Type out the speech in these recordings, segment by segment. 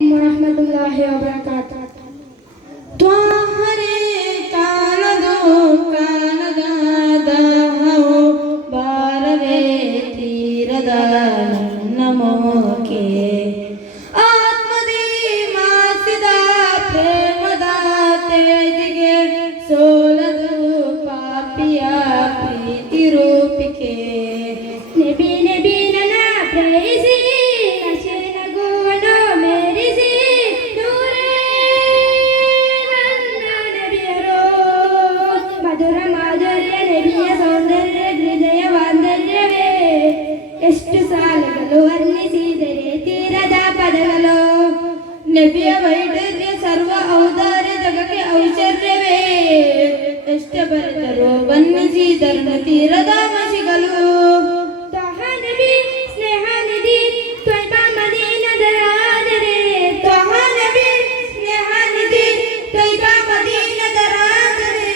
ವರಹಮತುಲ್ಲಾಹಿ ವಬರಕಾತುಹು. ತ್ವಾಹರೆ ಕಾನದೋ ಕಾನದ ದಾಹವು ಬಾರವೇ ತೀರದ ನನ್ನ ಮೋಕೆ ಆತ್ಮದಿ ಮಾಸಿದ ಪ್ರೇಮದ ತೇಜಿಗೆ ಸೋಲದು ಪಾಪಿಯ ಪ್ರೀತಿ ರೂಪಿಕೆ ನಬಿ ನಬಿ ನನ್ನ ಪ್ರೈಸಿ ಎಷ್ಟು ಸಾಲಗಳು ವರ್ಣಿಸಿದರೆ ತೀರದ ಪದಗಳು ನಬಿಯ ವೈಡರ್ಯ ಸರ್ವ ಔದಾರ್ಯ ಜಗಕ್ಕೆ ಔಷರ್ಯವೇ ಎಷ್ಟು ಬರೆದರು ವರ್ಣಿಸಿದರು ತೀರದ ಮಸಿಗಳು ತ್ವಹ ನಬಿ ಸ್ನೇಹ ನಿಧಿ ತ್ವಯ್ಬಾ ಮದೀನದ ರಾಜರೇ ತ್ವಹ ನಬಿ ಸ್ನೇಹ ನಿಧಿ ತ್ವಯ್ಬಾ ಮದೀನದ ರಾಜರೇ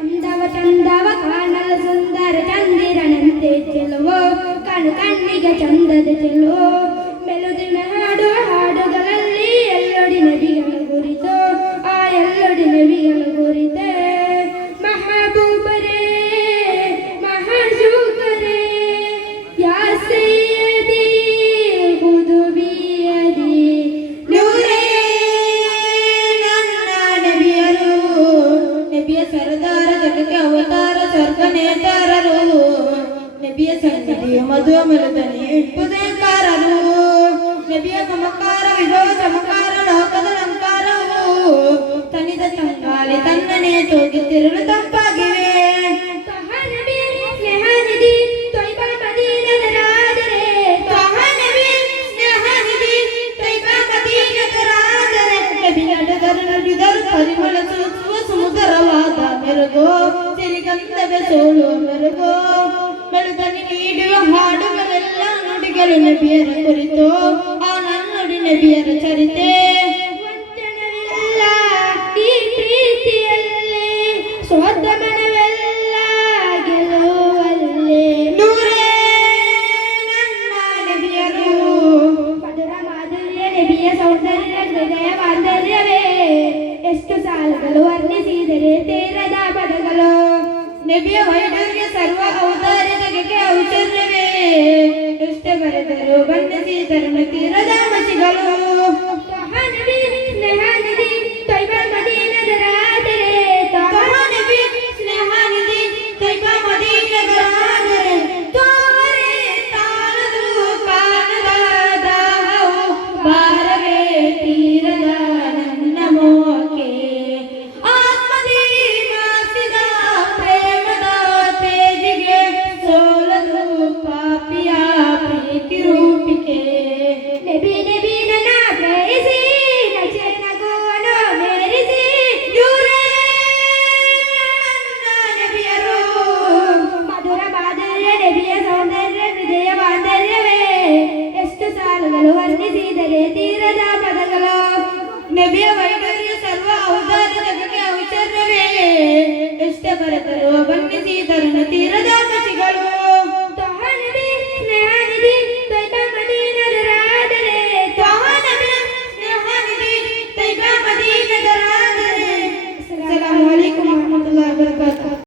ಅಂದವ ಚಂದವ ಕಾಣಲು ಸುಂದರ ಚಂದಿರನಂತೆ ಚೆಲುವೋ ಕಣ್ಣಿಗೆ ಚಂದದ ಚೆಲುವ ಮೆಲುದಿನ ಹಾಡುಗಳಲ್ಲಿ ಎಲ್ಲೊಡಿ ನಬಿಗಳ ಕುರಿತು ಆ ಎಲ್ಲೊಡಿ ನಬಿಗಳ ಕುರಿತೆ ಮಹಬೂಬರೇ ಮಹಾಶೂಕರೇ ಯಾ ಸಯ್ಯದಿ ಖುದು ಬಿಯದಿ ನೂರೇ ನನ್ನ ನಬಿಯರು ನಬಿಯ ಸರದಾರ ಜಗಕ್ಕೆ ಅವತಾರ ಸ್ವರ್ಗ ನೇತಾರರು ನಬಿಯ ಸನ್ನಿಧಿಯ ಮಧುವ ಮರುತನೆ ಇಪ್ಪುದೇಕಾರರು ನಬಿಯ ಮಮಕಾರ ವಿಭವ ಚಮಕಾರ ಲೋಕದ ಲಂಕಾರವು ತನಿದ ತಂಗಾಲಿ ತನ್ನನೇ ತೋಗಿತ್ತಿರಲು ತಂಪಾಗಿವೆ ತ್ವಹ ನಬಿ ಸ್ನೇಹ ನಿಧಿ ತ್ವಯ್ಬಾ ಮದೀನದ ರಾಜರೇ ತ್ವಹ ನಬಿ ಸ್ನೇಹ ನಿಧಿ ತ್ವಯ್ಬಾ ಮದೀನದ ರಾಜರೇ ನಬಿ ನಡೆದರು ಪರಿಮಳ ಸೂಸುವ ಸುಮಧುರವಾದ ಮೆರುಗೋ ಸಿರಿಗಂಧವೇ ಸೋಲುವ ಮೆರುಗೋ ಬೆಳಗನಿ ನೀಡುವ ಹಾಡುಗಳೆಲ್ಲ ನುಡಿಗಳು ನಬಿಯರ ಕುರಿತು ಆ ನನ್ನುಡಿ ನಬಿಯರ ಚರಿತೆ ವಂಚನವಿಲ್ಲ ಈ ಪ್ರೀತಿಯಲ್ಲಿ ಸೋತ ಮನವೆಲ್ಲ ಗೆಲುವಲ್ಲಿ ನೂರೇ ನನ್ನ ನಬಿಯರು ಮಧುರ ಮಾಧುರ್ಯ ನಬಿಯ ಸೌಂದರ್ಯ ಹೃದಯ ಮಾಧುರ್ಯವೇ ಎಷ್ಟು ಸಾಲುಗಳು ವರ್ಣಿಸಿದರೆ ತೀರದ ಪದಗಳು ನಬಿಯ ವೈಡರ್ಯ ಸರ್ವ ಔದಾರ್ಯ ಜಗಕ್ಕೆ ಔಷರ್ಯವೇ ಎಷ್ಟು ಬರೆದರು ಬಣ್ಣಿಸಿದರು ತೀರದ ಮಸಿಗಳು ತ್ವಹ ನಬಿ ಸ್ನೇಹ ನಿಧಿ ತ್ವಯ್ಬಾ ಮದೀನದ ರಾಜರೇ ತ್ವಹ ನಬಿ ಸ್ನೇಹ ನಿಧಿ ತ್ವಯ್ಬಾ ಮದೀನದ ರಾಜರೇ ತ್ವರೆ ತಾನದು ಕಾನದ ದಾಹವು ಬಾರವೇ ತೀರದ ನನ್ನ ಮೋಕೆ ನಬಿ ನಬಿ ನನ್ನ ಪ್ರೈಸಿ ನಚನ ಗೋವನು ಮೇರಿಸಿ ನೂರೇ ನನ್ನ ನಬಿಯರು ಮಧುರ ಮಾಧುರ್ಯ ನಬಿಯ ಸೌಂದರ್ಯ ಹೃದಯ ಮಾಧುರ್ಯವೇ ಎಷ್ಟು ಸಾಲುಗಳು ವರ್ಣಿಸಿದರೆ ತೀರದ ಪದಗಳು ನಬಿಯ ವೈಡರ್ಯ ಸರ್ವ ಔದಾರ್ಯ ಜಗಕ್ಕೆ ಔಷರ್ಯವೇ ಎಷ್ಟು ಬರೆದರು ಬಣ್ಣಿಸಿದರು ತೀರದ